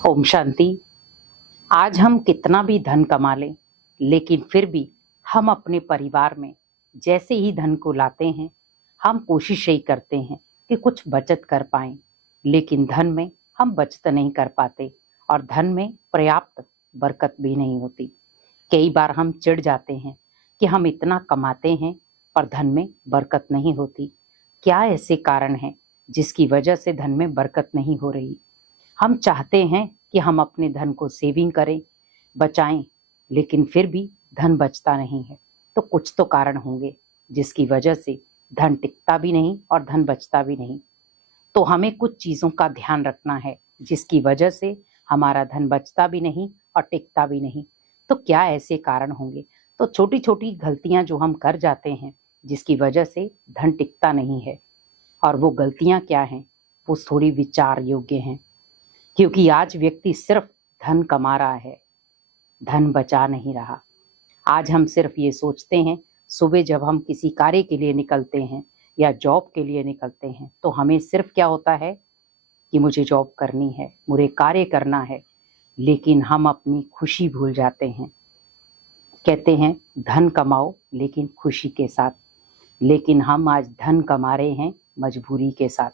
ओम शांति। आज हम कितना भी धन कमा लें, लेकिन फिर भी हम अपने परिवार में जैसे ही धन को लाते हैं, हम कोशिश यही करते हैं कि कुछ बचत कर पाएं, लेकिन धन में हम बचत नहीं कर पाते और धन में पर्याप्त बरकत भी नहीं होती। कई बार हम चिढ़ जाते हैं कि हम इतना कमाते हैं पर धन में बरकत नहीं होती। क्या ऐसे कारण हैं जिसकी वजह से धन में बरकत नहीं हो रही? हम चाहते हैं कि हम अपने धन को सेविंग करें, बचाएं, लेकिन फिर भी धन बचता नहीं है। तो कुछ तो कारण होंगे जिसकी वजह से धन टिकता भी नहीं और धन बचता भी नहीं। तो हमें कुछ चीज़ों का ध्यान रखना है जिसकी वजह से हमारा धन बचता भी नहीं और टिकता भी नहीं। तो क्या ऐसे कारण होंगे? तो छोटी छोटी गलतियां जो हम कर जाते हैं जिसकी वजह से धन टिकता नहीं है, और वो गलतियां क्या हैं? वो थोड़ी विचार योग्य हैं, क्योंकि आज व्यक्ति सिर्फ धन कमा रहा है, धन बचा नहीं रहा। आज हम सिर्फ ये सोचते हैं, सुबह जब हम किसी कार्य के लिए निकलते हैं या जॉब के लिए निकलते हैं तो हमें सिर्फ क्या होता है कि मुझे जॉब करनी है, मुझे कार्य करना है, लेकिन हम अपनी खुशी भूल जाते हैं। कहते हैं धन कमाओ लेकिन खुशी के साथ, लेकिन हम आज धन कमा रहे हैं मजबूरी के साथ।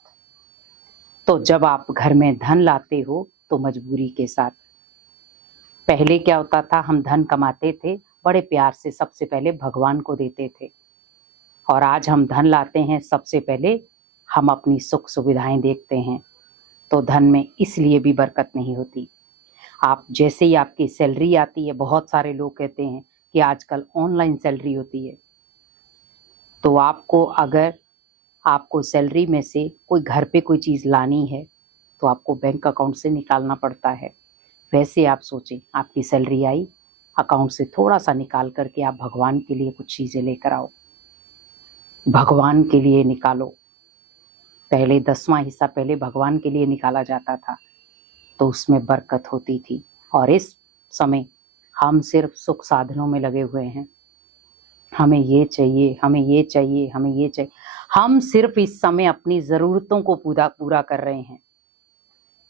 तो जब आप घर में धन लाते हो तो मजबूरी के साथ। पहले क्या होता था, हम धन कमाते थे बड़े प्यार से, सबसे पहले भगवान को देते थे, और आज हम धन लाते हैं सबसे पहले हम अपनी सुख सुविधाएं देखते हैं। तो धन में इसलिए भी बरकत नहीं होती। आप जैसे ही आपकी सैलरी आती है, बहुत सारे लोग कहते हैं कि आजकल ऑनलाइन सैलरी होती है, तो अगर आपको सैलरी में से कोई घर पे कोई चीज़ लानी है तो आपको बैंक अकाउंट से निकालना पड़ता है। वैसे आप सोचें, आपकी सैलरी आई, अकाउंट से थोड़ा सा निकाल करके आप भगवान के लिए कुछ चीज़ें लेकर आओ, भगवान के लिए निकालो। पहले 10वां हिस्सा पहले भगवान के लिए निकाला जाता था तो उसमें बरकत होती थी, और इस समय हम सिर्फ सुख साधनों में लगे हुए हैं। हमें ये चाहिए, हमें ये चाहिए, हमें ये चाहिए। हम सिर्फ इस समय अपनी ज़रूरतों को पूरा कर रहे हैं।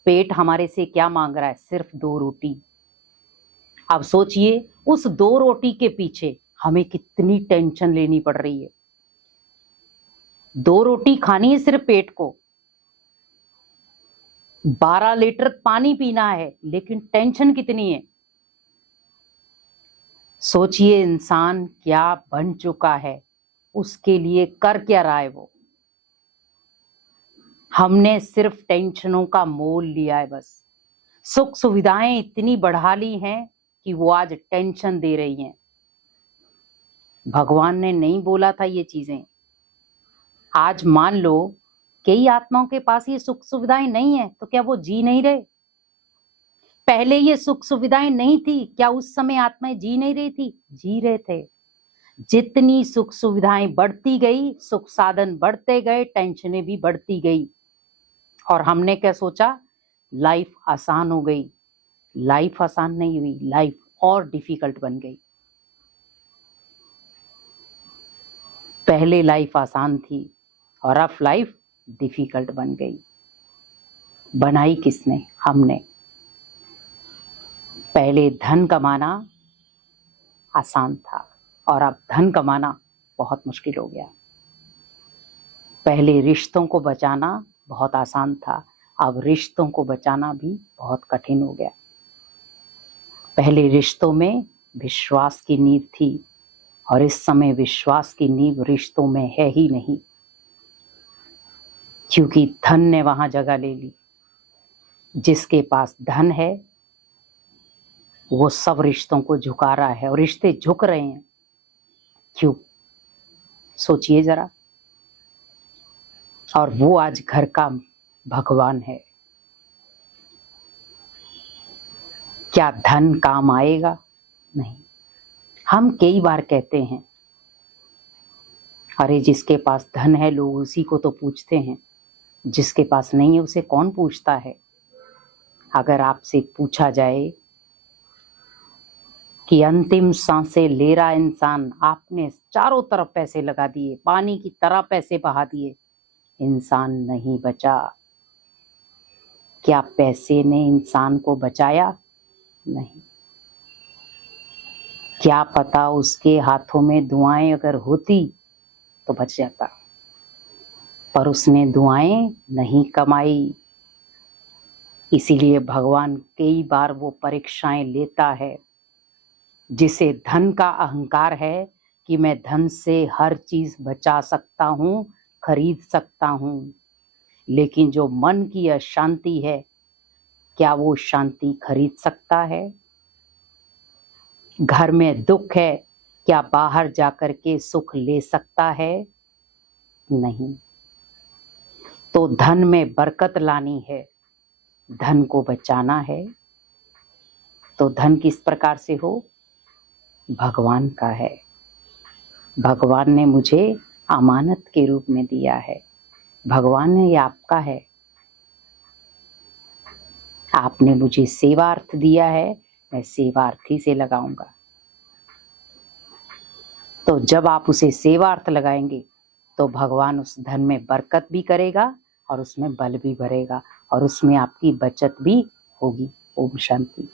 पेट हमारे से क्या मांग रहा है? सिर्फ 2 रोटी। अब सोचिए, उस 2 रोटी के पीछे हमें कितनी टेंशन लेनी पड़ रही है। 2 रोटी खानी है सिर्फ पेट को, 12 लीटर पानी पीना है, लेकिन टेंशन कितनी है। सोचिए इंसान क्या बन चुका है, उसके लिए कर क्या रहा है वो। हमने सिर्फ टेंशनों का मोल लिया है बस। सुख सुविधाएं इतनी बढ़ा ली हैं कि वो आज टेंशन दे रही हैं। भगवान ने नहीं बोला था ये चीजें। आज मान लो कई आत्माओं के पास ये सुख सुविधाएं नहीं है, तो क्या वो जी नहीं रहे? पहले ये सुख सुविधाएं नहीं थी, क्या उस समय आत्माएं जी नहीं रही थी? जी रहे थे। जितनी सुख सुविधाएं बढ़ती गई, सुख साधन बढ़ते गए, टेंशनें भी बढ़ती गई, और हमने क्या सोचा, लाइफ आसान हो गई। लाइफ आसान नहीं हुई, लाइफ और डिफिकल्ट बन गई। पहले लाइफ आसान थी और अब लाइफ डिफिकल्ट बन गई। बनाई किसने? हमने। पहले धन कमाना आसान था और अब धन कमाना बहुत मुश्किल हो गया। पहले रिश्तों को बचाना बहुत आसान था, अब रिश्तों को बचाना भी बहुत कठिन हो गया। पहले रिश्तों में विश्वास की नींव थी और इस समय विश्वास की नींव रिश्तों में है ही नहीं, क्योंकि धन ने वहां जगह ले ली। जिसके पास धन है वो सब रिश्तों को झुका रहा है, और रिश्ते झुक रहे हैं। क्यों? सोचिए जरा। और वो आज घर का भगवान है। क्या धन काम आएगा? नहीं। हम कई बार कहते हैं, अरे जिसके पास धन है लोग उसी को तो पूछते हैं, जिसके पास नहीं है उसे कौन पूछता है। अगर आपसे पूछा जाए कि अंतिम सांसें ले रहा इंसान, आपने चारों तरफ पैसे लगा दिए, पानी की तरह पैसे बहा दिए, इंसान नहीं बचा। क्या पैसे ने इंसान को बचाया? नहीं। क्या पता उसके हाथों में दुआएं अगर होती तो बच जाता, पर उसने दुआएं नहीं कमाई। इसीलिए भगवान कई बार वो परीक्षाएं लेता है। जिसे धन का अहंकार है कि मैं धन से हर चीज बचा सकता हूं, खरीद सकता हूं, लेकिन जो मन की अशांति है, क्या वो शांति खरीद सकता है? घर में दुख है, क्या बाहर जाकर के सुख ले सकता है? नहीं। तो धन में बरकत लानी है, धन को बचाना है, तो धन किस प्रकार से हो? भगवान का है। भगवान ने मुझे अमानत के रूप में दिया है। भगवान ने ये आपका है। आपने मुझे सेवार्थ दिया है, मैं सेवार्थी से लगाऊंगा। तो जब आप उसे सेवार्थ लगाएंगे तो भगवान उस धन में बरकत भी करेगा और उसमें बल भी भरेगा और उसमें आपकी बचत भी होगी। ओम शांति।